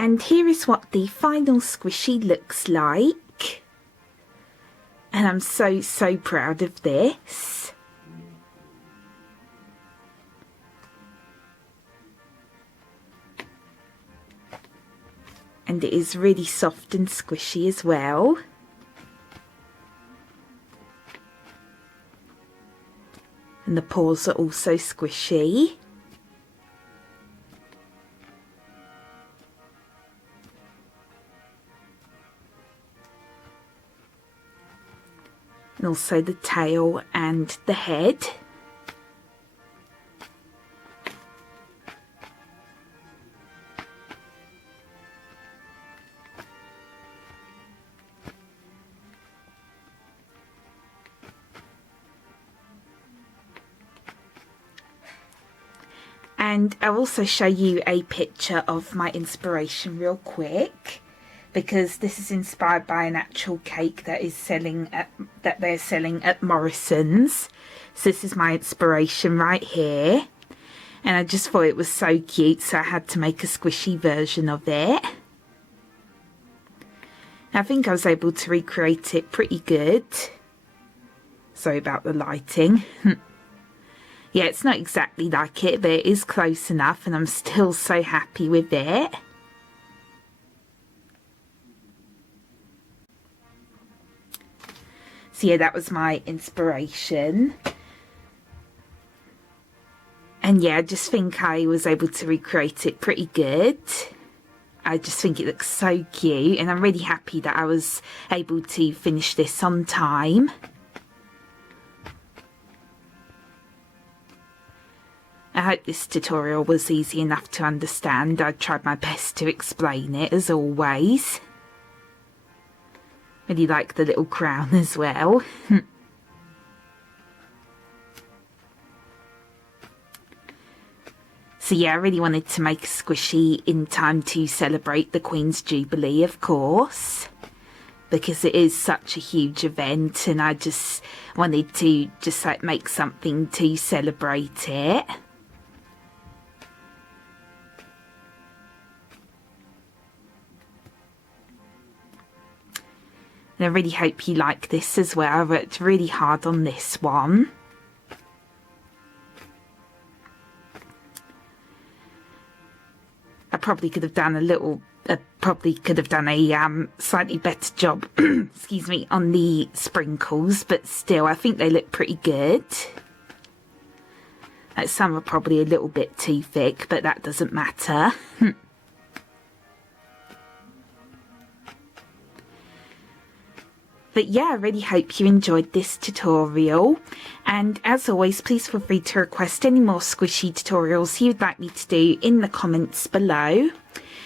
And here is what the final squishy looks like. And I'm so proud of this. And it is really soft and squishy as well. And the paws are also squishy. And also the tail and the head. And I'll also show you a picture of my inspiration real quick, because this is inspired by an actual cake that they're selling at Morrisons. So this is my inspiration right here, and I just thought it was so cute, so I had to make a squishy version of it. I think I was able to recreate it pretty good. Sorry about the lighting. Yeah, it's not exactly like it, but it is close enough, and I'm still so happy with it. So yeah, that was my inspiration. And yeah, I just think I was able to recreate it pretty good. I just think it looks so cute, and I'm really happy that I was able to finish this on time. I hope this tutorial was easy enough to understand. I tried my best to explain it as always. Really like the little crown as well. So yeah, I really wanted to make a squishy in time to celebrate the Queen's Jubilee, of course, because it is such a huge event, and I just wanted to like make something to celebrate it. And I really hope you like this as well. I worked really hard on this one. I probably could have done a slightly better job, excuse me, on the sprinkles, but still I think they look pretty good. Some are probably a little bit too thick, but that doesn't matter. But yeah, I really hope you enjoyed this tutorial, and as always, please feel free to request any more squishy tutorials you'd like me to do in the comments below.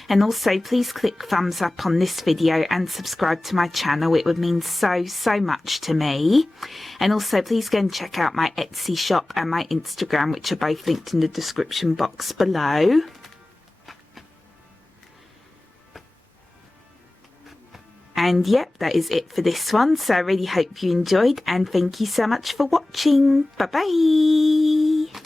And also please click thumbs up on this video and subscribe to my channel. It would mean so much to me. And also please go and check out my Etsy shop and my Instagram, which are both linked in the description box below. And yep, that is it for this one. So I really hope you enjoyed, and thank you so much for watching. Bye bye.